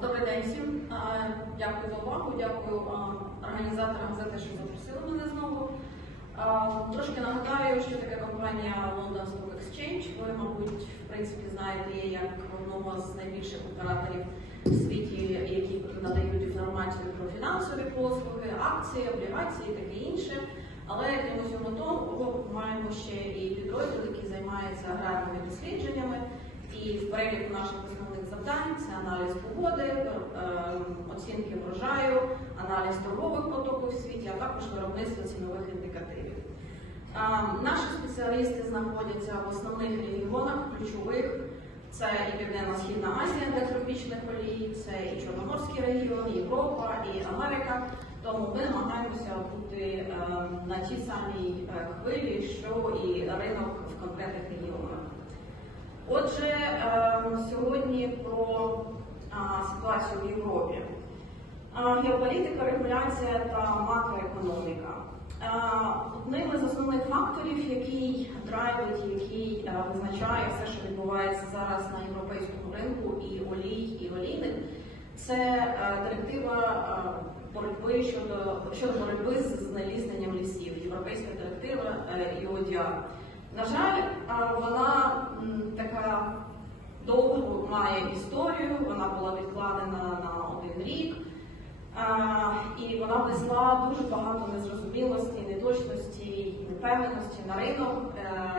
Добрий день всім. Дякую за увагу. Дякую організаторам за те, що запросили мене знову. Трошки нагадаю, що таке компанія London Stock Exchange. Ви, мабуть, в принципі, знаєте як одного з найбільших операторів в світі, які надають інформацію про фінансові послуги, акції, облігації і таке інше. Але крім усього того, маємо ще і підрозділ, який займається аграрними дослідженнями. Переліку наших основних завдань це аналіз погоди, е, оцінки врожаю, аналіз торгових потоків в світі, а також виробництво цінових індикативів. Наші спеціалісти знаходяться в основних регіонах ключових. Це і Південно-Східна Азія, де тропічних олій, це і Чорноморський регіон, Європа, і Америка. Тому ми намагаємося бути е, на тій самій е, хвилі, що і ринок в конкретних регіонах. Отже, е, сьогодні про а, ситуацію в Європі. А, Геополітика, регуляція та макроекономіка. Одним із основних факторів, який драйвить, який е, визначає все, що відбувається зараз на європейському ринку, і олій, і олійник, це е, директива е, боротьби щодо, щодо боротьби з знелісненням лісів, європейська директива ІОДІА. На жаль, вона така довгу має історію, вона була відкладена на один рік, а, і вона внесла дуже багато незрозумілості, неточності, непевненості на ринок. Е,